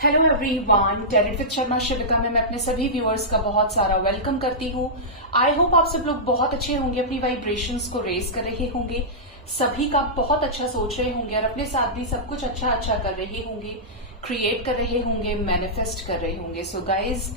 Hello everyone, talent with Sharma Shivika में मैं अपने सभी व्यूअर्स का बहुत सारा वेलकम करती हूँ। आई होप आप सब लोग बहुत अच्छे होंगे, अपनी वाइब्रेशंस को रेज कर रहे होंगे, सभी का बहुत अच्छा सोच रहे होंगे और अपने साथ भी सब कुछ अच्छा अच्छा कर रहे होंगे, क्रिएट कर रहे होंगे, मैनिफेस्ट कर रहे होंगे। सो गाइज,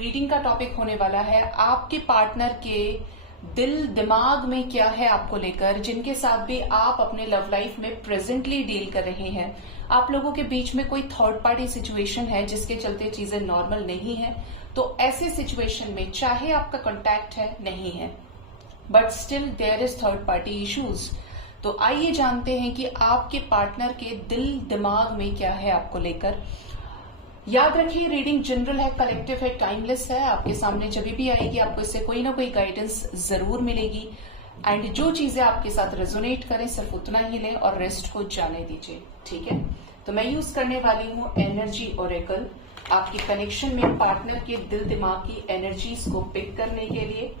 रीडिंग का टॉपिक होने वाला है आपके पार्टनर के दिल दिमाग में क्या है आपको लेकर, जिनके साथ भी आप अपने लव लाइफ में प्रेजेंटली डील कर रहे हैं। आप लोगों के बीच में कोई थर्ड पार्टी सिचुएशन है जिसके चलते चीजें नॉर्मल नहीं है, तो ऐसे सिचुएशन में चाहे आपका कांटेक्ट है नहीं है, but still there is third party issues. तो आइए जानते हैं कि आपके पार्टनर के दिल दिमाग में क्या है आपको लेकर। याद रखिए, रीडिंग जनरल है, कलेक्टिव है, टाइमलेस है। आपके सामने जब भी आएगी आपको इससे कोई ना कोई गाइडेंस जरूर मिलेगी एंड जो चीजें आपके साथ रेजोनेट करें सिर्फ उतना ही लें और रेस्ट को जाने दीजिए, ठीक है। तो मैं यूज करने वाली हूँ एनर्जी ओरेकल आपके कनेक्शन में पार्टनर के दिल दिमाग की एनर्जीज को पिक करने के लिए।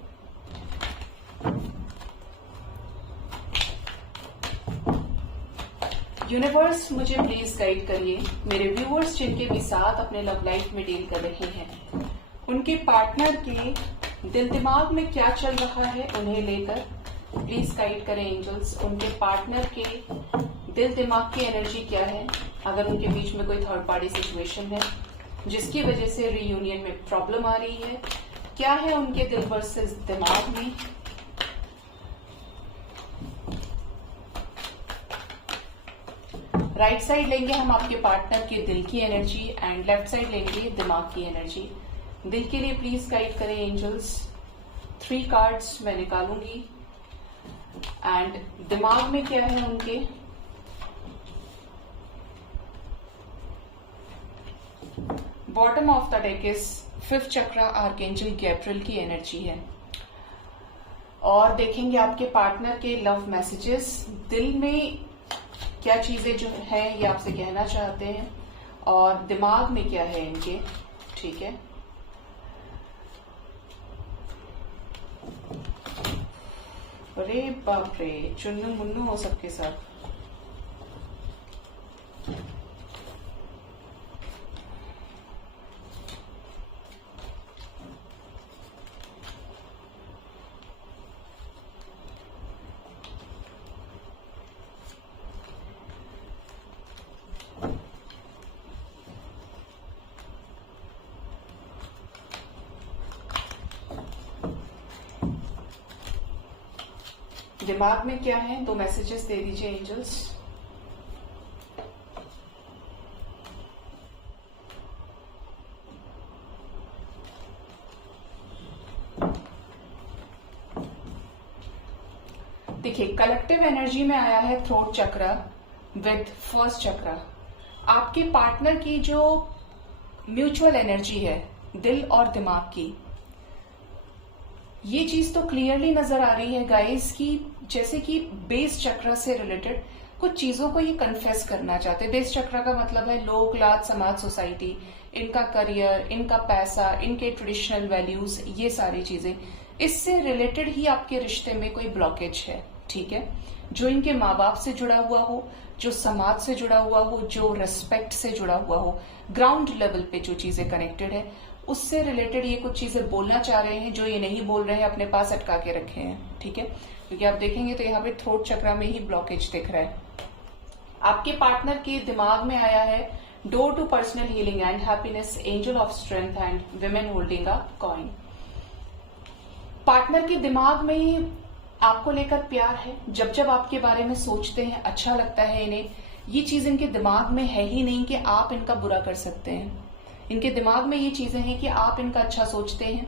यूनिवर्स मुझे प्लीज गाइड करिए, मेरे व्यूअर्स जिनके भी साथ अपने लव लाइफ में डील कर रहे हैं, उनके पार्टनर के दिल दिमाग में क्या चल रहा है उन्हें लेकर प्लीज गाइड करें एंजल्स। उनके पार्टनर के दिल दिमाग की एनर्जी क्या है, अगर उनके बीच में कोई थर्ड पार्टी सिचुएशन है जिसकी वजह से रियूनियन में प्रॉब्लम आ रही है, क्या है उनके दिल वर्सेस दिमाग में। राइट साइड लेंगे हम आपके पार्टनर के दिल की एनर्जी एंड लेफ्ट साइड लेंगे दिमाग की एनर्जी। दिल के लिए प्लीज गाइड करें एंजल्स। 3 कार्ड्स मैं निकालूंगी एंड दिमाग में क्या है उनके। Bottom of the deck is 5th chakra archangel Gabriel की एनर्जी है। और देखेंगे आपके पार्टनर के लव मैसेजेस, दिल में क्या चीजें जो है ये आपसे कहना चाहते हैं और दिमाग में क्या है इनके, ठीक है। अरे बाप रे, चुन्नू मुन्नू हो सबके साथ। दिमाग में क्या है, 2 मैसेजेस दे दीजिए एंजल्स। देखिए, कलेक्टिव एनर्जी में आया है थ्रोट चक्रा विद 1st चक्रा। आपके पार्टनर की जो म्यूचुअल एनर्जी है दिल और दिमाग की, ये चीज तो क्लियरली नजर आ रही है गाइस कि जैसे कि बेस चक्र से रिलेटेड कुछ चीजों को ये कन्फेस करना चाहते हैं। बेस चक्र का मतलब है लोक लाज समाज सोसाइटी, इनका करियर, इनका पैसा, इनके ट्रेडिशनल वैल्यूज, ये सारी चीजें इससे रिलेटेड ही आपके रिश्ते में कोई ब्लॉकेज है, ठीक है। जो इनके माँ बाप से जुड़ा हुआ हो, जो समाज से जुड़ा हुआ हो, जो रेस्पेक्ट से जुड़ा हुआ हो, ग्राउंड लेवल पे जो चीजें कनेक्टेड है उससे रिलेटेड ये कुछ चीजें बोलना चाह रहे हैं जो ये नहीं बोल रहे हैं, अपने पास अटका के रखे हैं, ठीक है। क्योंकि आप देखेंगे तो यहाँ पे थ्रोट चक्रा में ही ब्लॉकेज दिख रहा है। आपके पार्टनर के दिमाग में आया है door to personal healing and happiness, angel of strength and women holding a coin. Partner के दिमाग में आपको लेकर प्यार है, जब जब आपके बारे में सोचते हैं अच्छा लगता है इन्हें। ये चीज इनके दिमाग में है ही नहीं कि आप इनका बुरा कर सकते हैं। इनके दिमाग में ये चीजें हैं कि आप इनका अच्छा सोचते हैं,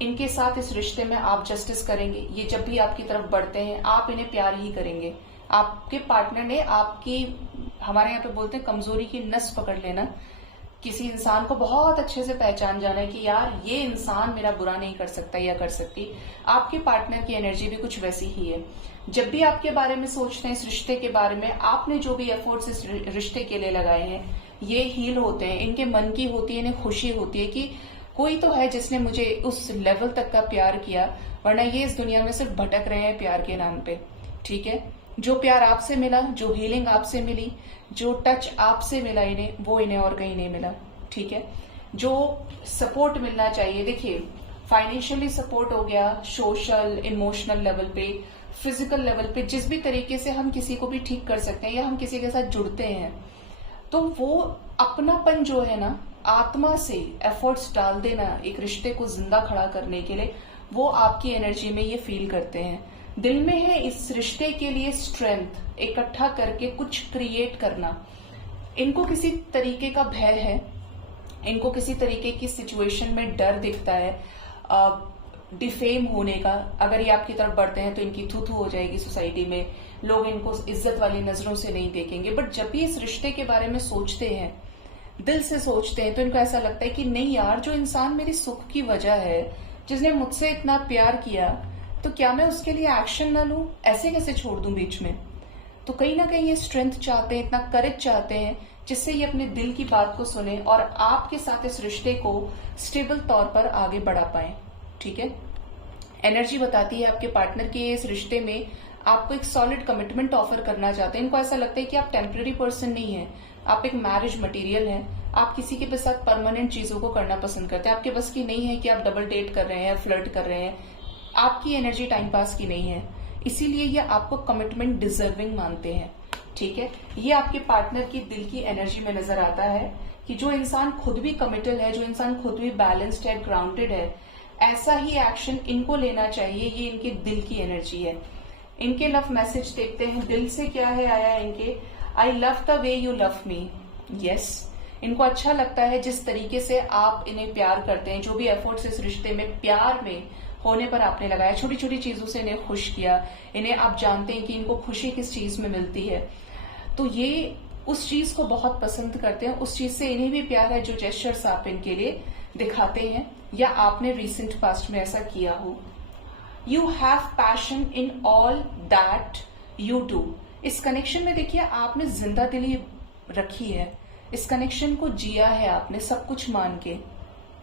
इनके साथ इस रिश्ते में आप जस्टिस करेंगे। ये जब भी आपकी तरफ बढ़ते हैं आप इन्हें प्यार ही करेंगे। आपके पार्टनर ने आपकी, हमारे यहाँ पे बोलते हैं, कमजोरी की नस पकड़ लेना। किसी इंसान को बहुत अच्छे से पहचान जाना है कि यार ये इंसान मेरा बुरा नहीं कर सकता या कर सकती। आपके पार्टनर की एनर्जी भी कुछ वैसी ही है। जब भी आपके बारे में सोचते हैं, इस रिश्ते के बारे में, आपने जो भी एफर्ट्स इस रिश्ते के लिए लगाए हैं ये हील होते हैं। इनके मन की होती है, इन्हें खुशी होती है कि कोई तो है जिसने मुझे उस लेवल तक का प्यार किया, वरना ये इस दुनिया में सिर्फ भटक रहे हैं प्यार के नाम पे, ठीक है। जो प्यार आपसे मिला, जो हीलिंग आपसे मिली, जो टच आपसे मिला इन्हें, वो इन्हें और कहीं नहीं मिला, ठीक है, जो सपोर्ट मिलना चाहिए, देखिए फाइनेंशियली सपोर्ट हो गया, सोशल इमोशनल लेवल पे, फिजिकल लेवल पे, जिस भी तरीके से हम किसी को भी ठीक कर सकते हैं या हम किसी के साथ जुड़ते हैं, तो वो अपनापन जो है ना, आत्मा से एफर्ट्स डाल देना एक रिश्ते को जिंदा खड़ा करने के लिए, वो आपकी एनर्जी में ये फील करते हैं। दिल में है इस रिश्ते के लिए स्ट्रेंथ इकट्ठा करके कुछ क्रिएट करना। इनको किसी तरीके का भय है, इनको किसी तरीके की सिचुएशन में डर दिखता है, डिफेम होने का। अगर ये आपकी तरफ बढ़ते हैं तो इनकी थू थू हो जाएगी सोसाइटी में, लोग इनको इज्जत वाली नजरों से नहीं देखेंगे। बट जब भी इस रिश्ते के बारे में सोचते हैं, दिल से सोचते हैं, तो इनको ऐसा लगता है कि नहीं यार, जो इंसान मेरी सुख की वजह है, जिसने मुझसे इतना प्यार किया, तो क्या मैं उसके लिए एक्शन ना लूं, ऐसे कैसे छोड़ दूं बीच में। तो कहीं ना कहीं ये स्ट्रेंथ चाहते हैं, इतना करेज चाहते हैं, जिससे ये अपने दिल की बात को सुने और आपके साथ इस रिश्ते को स्टेबल तौर पर आगे बढ़ा पाए। ठीक है, एनर्जी बताती है आपके पार्टनर की इस रिश्ते में आपको एक सॉलिड कमिटमेंट ऑफर करना चाहते हैं। इनको ऐसा लगता है कि आप टेम्पररी पर्सन नहीं है, आप एक मैरिज मटेरियल हैं। आप किसी के साथ परमानेंट चीजों को करना पसंद करते हैं। आपके बस की नहीं है कि आप डबल डेट कर रहे हैं, फ्लर्ट कर रहे हैं। आपकी एनर्जी टाइम पास की नहीं है, इसीलिए ये आपको कमिटमेंट डिजर्विंग मानते हैं। ठीक है, ये आपके पार्टनर की दिल की एनर्जी में नजर आता है कि जो इंसान खुद भी कमिटल है, जो इंसान खुद भी बैलेंस्ड है, ग्राउंडेड है, ऐसा ही एक्शन इनको लेना चाहिए। ये इनके दिल की एनर्जी है। इनके लव मैसेज देखते हैं, दिल से क्या है आया इनके, I love the way you love me. Yes, इनको अच्छा लगता है जिस तरीके से आप इन्हें प्यार करते हैं, जो भी एफर्ट्स इस रिश्ते में प्यार में होने पर आपने लगाया, छोटी छोटी चीजों से इन्हें खुश किया। इन्हें आप जानते हैं कि इनको खुशी किस चीज में मिलती है, तो ये उस चीज को बहुत पसंद करते हैं। उस चीज से इन्हें भी प्यार है जो जेस्चर्स आप इनके लिए दिखाते हैं या आपने रिसेंट पास्ट में ऐसा किया हो। You have passion in all that you do. इस कनेक्शन में देखिए आपने जिंदा दिली रखी है, इस कनेक्शन को जिया है आपने सब कुछ मान के।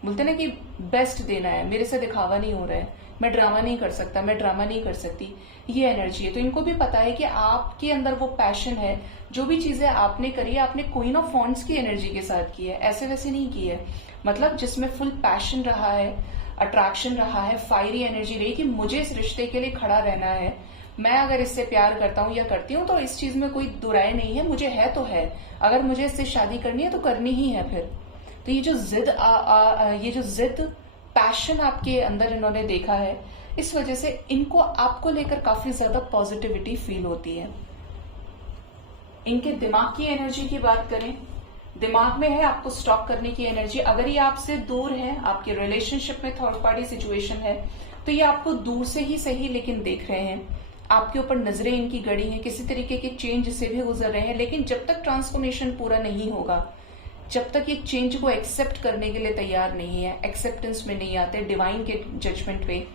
बोलते ना कि बेस्ट देना है, मेरे से दिखावा नहीं हो रहा है, मैं ड्रामा नहीं कर सकता, मैं ड्रामा नहीं कर सकती, ये एनर्जी है। तो इनको भी पता है कि आपके अंदर वो पैशन है। जो भी चीजें आपने करी है, आपने क्वीन ऑफ वॉन्ड्स की एनर्जी के साथ की है, ऐसे वैसे नहीं की है। मतलब जिसमें फुल पैशन रहा है, अट्रैक्शन रहा है, फायरी एनर्जी रही कि मुझे इस रिश्ते के लिए खड़ा रहना है। मैं अगर इससे प्यार करता हूं या करती हूं तो इस चीज में कोई दुराय नहीं है, मुझे है तो है, अगर मुझे इससे शादी करनी है तो करनी ही है फिर। तो ये जो जिद पैशन आपके अंदर इन्होंने देखा है, इस वजह से इनको आपको लेकर काफी ज्यादा पॉजिटिविटी फील होती है। इनके दिमाग की एनर्जी की बात करें, दिमाग में है आपको स्टॉक करने की एनर्जी। अगर ये आपसे दूर है, आपके रिलेशनशिप में थर्ड पार्टी सिचुएशन है, तो ये आपको दूर से ही सही लेकिन देख रहे हैं। आपके ऊपर नजरें इनकी गड़ी हैं, किसी तरीके के चेंज से भी गुजर रहे हैं। लेकिन जब तक ट्रांसफॉर्मेशन पूरा नहीं होगा, जब तक ये चेंज को एक्सेप्ट करने के लिए तैयार नहीं है, एक्सेप्टेंस में नहीं आते डिवाइन के जजमेंट पे,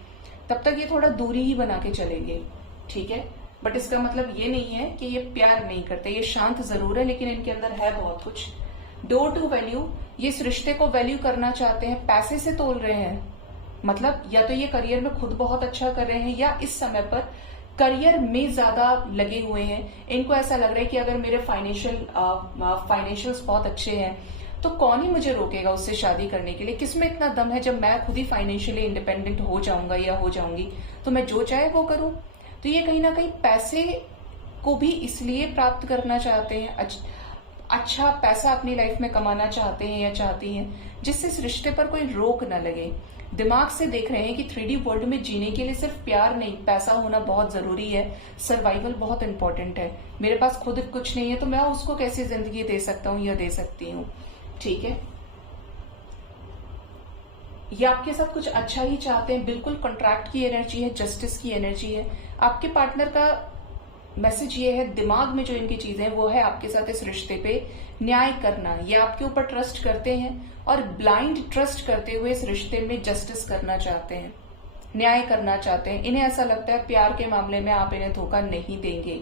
तब तक ये थोड़ा दूरी ही बना के चलेंगे। ठीक है, बट इसका मतलब ये नहीं है कि ये प्यार नहीं करते, ये शांत जरूर है, लेकिन इनके अंदर है बहुत कुछ। डोर टू वैल्यू, ये इस रिश्ते को वैल्यू करना चाहते हैं, पैसे से तोल रहे हैं। मतलब या तो ये करियर में खुद बहुत अच्छा कर रहे हैं या इस समय पर करियर में ज्यादा लगे हुए हैं। इनको ऐसा लग रहा है कि अगर मेरे फाइनेंशियल्स बहुत अच्छे हैं तो कौन ही मुझे रोकेगा उससे शादी करने के लिए। किसमें इतना दम है, जब मैं खुद ही फाइनेंशियली इंडिपेंडेंट हो जाऊंगा या हो जाऊंगी तो मैं जो चाहे वो करूं। तो ये कहीं ना कहीं पैसे को भी इसलिए प्राप्त करना चाहते हैं, अच्छा पैसा अपनी लाइफ में कमाना चाहते हैं या चाहती हैं, जिससे इस रिश्ते पर कोई रोक न लगे। दिमाग से देख रहे हैं कि 3D वर्ल्ड में जीने के लिए सिर्फ प्यार नहीं, पैसा होना बहुत जरूरी है, सर्वाइवल बहुत इंपॉर्टेंट है। मेरे पास खुद कुछ नहीं है तो मैं उसको कैसे जिंदगी दे सकता हूं या दे सकती हूँ। ठीक है, ये आपके साथ कुछ अच्छा ही चाहते हैं, बिल्कुल कॉन्ट्रैक्ट की एनर्जी है, जस्टिस की एनर्जी है। आपके पार्टनर का मैसेज ये है, दिमाग में जो इनकी चीजें वो है आपके साथ इस रिश्ते पे न्याय करना। ये आपके ऊपर ट्रस्ट करते हैं और ब्लाइंड ट्रस्ट करते हुए इस रिश्ते में जस्टिस करना चाहते हैं, न्याय करना चाहते हैं। इन्हें ऐसा लगता है प्यार के मामले में आप इन्हें धोखा नहीं देंगे।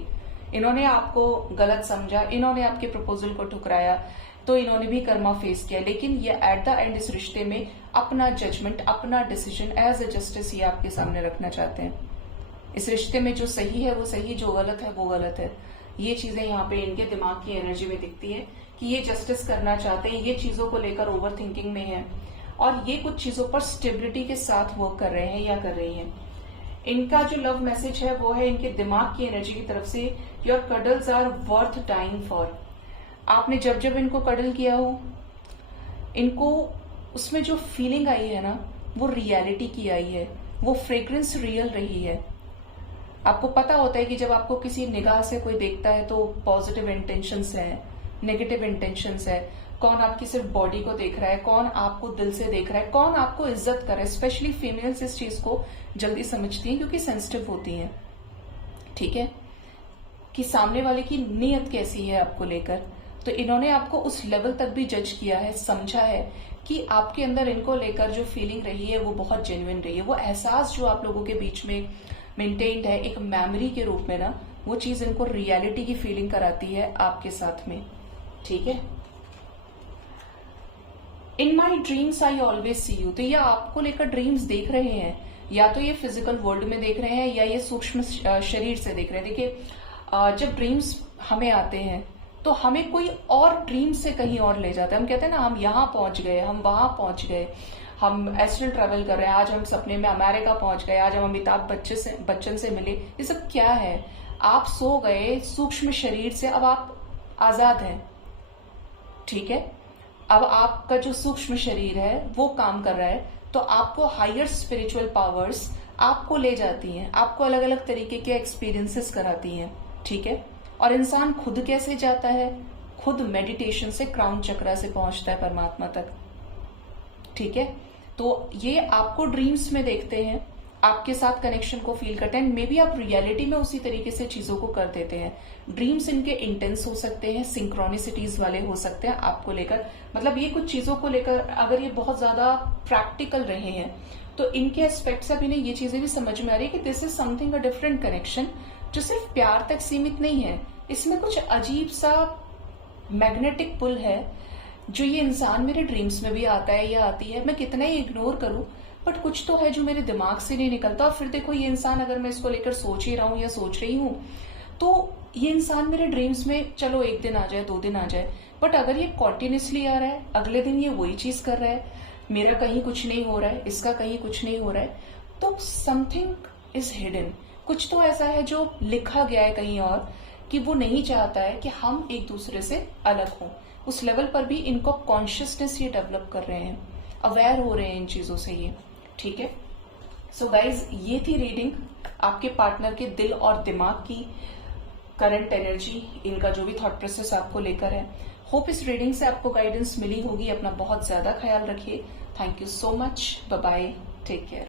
इन्होंने आपको गलत समझा, इन्होंने आपके प्रपोजल को ठुकराया तो इन्होंने भी कर्मा फेस किया, लेकिन ये एट द एंड इस रिश्ते में अपना जजमेंट, अपना डिसीजन एज ए जस्टिस ये आपके सामने रखना चाहते हैं। इस रिश्ते में जो सही है वो सही, जो गलत है वो गलत है। ये चीजें यहाँ पे इनके दिमाग की एनर्जी में दिखती है कि ये जस्टिस करना चाहते हैं, ये चीजों को लेकर ओवर थिंकिंग में है और ये कुछ चीजों पर स्टेबिलिटी के साथ वर्क कर रहे हैं या कर रही हैं। इनका जो लव मैसेज है वो है इनके दिमाग की एनर्जी की तरफ से, your cuddles are worth time for. आपने जब जब इनको कडल किया हो, इनको उसमें जो फीलिंग आई है ना वो रियलिटी की आई है, वो फ्रेग्रेंस रियल रही है। आपको पता होता है कि जब आपको किसी निगाह से कोई देखता है तो पॉजिटिव इंटेंशंस है, नेगेटिव इंटेंशंस है, कौन आपकी सिर्फ बॉडी को देख रहा है, कौन आपको दिल से देख रहा है, कौन आपको इज्जत कर रहा है। स्पेशली फीमेल्स इस चीज को जल्दी समझती हैं क्योंकि सेंसिटिव होती हैं, ठीक है, कि सामने वाले की नीयत कैसी है आपको लेकर। तो इन्होंने आपको उस लेवल तक भी जज किया है, समझा है कि आपके अंदर इनको लेकर जो फीलिंग रही है वो बहुत जेन्युइन रही है। वो एहसास जो आप लोगों के बीच में मेंटेन्ड है एक मेमोरी के रूप में ना, वो चीज इनको रियलिटी की फीलिंग कराती है आपके साथ में, ठीक है। In my dreams I always see you, तो ये आपको लेकर ड्रीम्स देख रहे हैं, या तो ये फिजिकल वर्ल्ड में देख रहे हैं या ये सूक्ष्म शरीर से देख रहे हैं। देखिए, जब ड्रीम्स हमें आते हैं तो हमें कोई और ड्रीम से कहीं और ले जाता है। हम कहते हैं ना, हम यहाँ पहुंच गए, हम वहां पहुंच गए, हम एस्ट्रल ट्रेवल कर रहे हैं, आज हम सपने में अमेरिका पहुंच गए, आज हम अमिताभ बच्चन से मिले। ये सब क्या है? आप सो गए सूक्ष्म शरीर से, अब आप आजाद हैं, ठीक है। अब आपका जो सूक्ष्म शरीर है वो काम कर रहा है, तो आपको हायर स्पिरिचुअल पावर्स आपको ले जाती हैं, आपको अलग अलग तरीके के एक्सपीरियंसेस कराती हैं, ठीक है। और इंसान खुद कैसे जाता है? खुद मेडिटेशन से क्राउन चक्रा से पहुंचता है परमात्मा तक, ठीक है। तो ये आपको ड्रीम्स में देखते हैं, आपके साथ कनेक्शन को फील करते हैं, मे बी आप रियलिटी में उसी तरीके से चीजों को कर देते हैं। ड्रीम्स इनके इंटेंस हो सकते हैं, सिंक्रोनिसिटीज वाले हो सकते हैं आपको लेकर, मतलब ये कुछ चीजों को लेकर अगर ये बहुत ज्यादा प्रैक्टिकल रहे हैं तो इनके एस्पेक्ट से अब इन्हें ये चीजें भी समझ में आ रही है कि this is something a different connection, जो सिर्फ प्यार तक सीमित नहीं है। इसमें कुछ अजीब सा मैग्नेटिक पुल है जो ये इंसान मेरे ड्रीम्स में भी आता है या आती है, मैं कितना ही इग्नोर करूं बट कुछ तो है जो मेरे दिमाग से नहीं निकलता। और फिर देखो, ये इंसान अगर मैं इसको लेकर सोच ही रहा हूं या सोच रही हूं तो ये इंसान मेरे ड्रीम्स में चलो एक दिन आ जाए, 2 दिन आ जाए, बट अगर ये कॉन्टिन्यूसली आ रहा है, अगले दिन ये वही चीज कर रहा है, मेरा कहीं कुछ नहीं हो रहा है, इसका कहीं कुछ नहीं हो रहा है, तो समथिंग इज हिडन। कुछ तो ऐसा है जो लिखा गया है कहीं और कि वो नहीं चाहता है कि हम एक दूसरे से अलग हों। उस लेवल पर भी इनको कॉन्शियसनेस ये डेवलप कर रहे हैं, अवेयर हो रहे हैं इन चीजों से ये, ठीक है। सो गाइज, ये थी रीडिंग आपके पार्टनर के दिल और दिमाग की करंट एनर्जी, इनका जो भी थॉट प्रोसेस आपको लेकर है। होप इस रीडिंग से आपको गाइडेंस मिली होगी। अपना बहुत ज्यादा ख्याल रखिए। Thank you so much, bye bye, take care.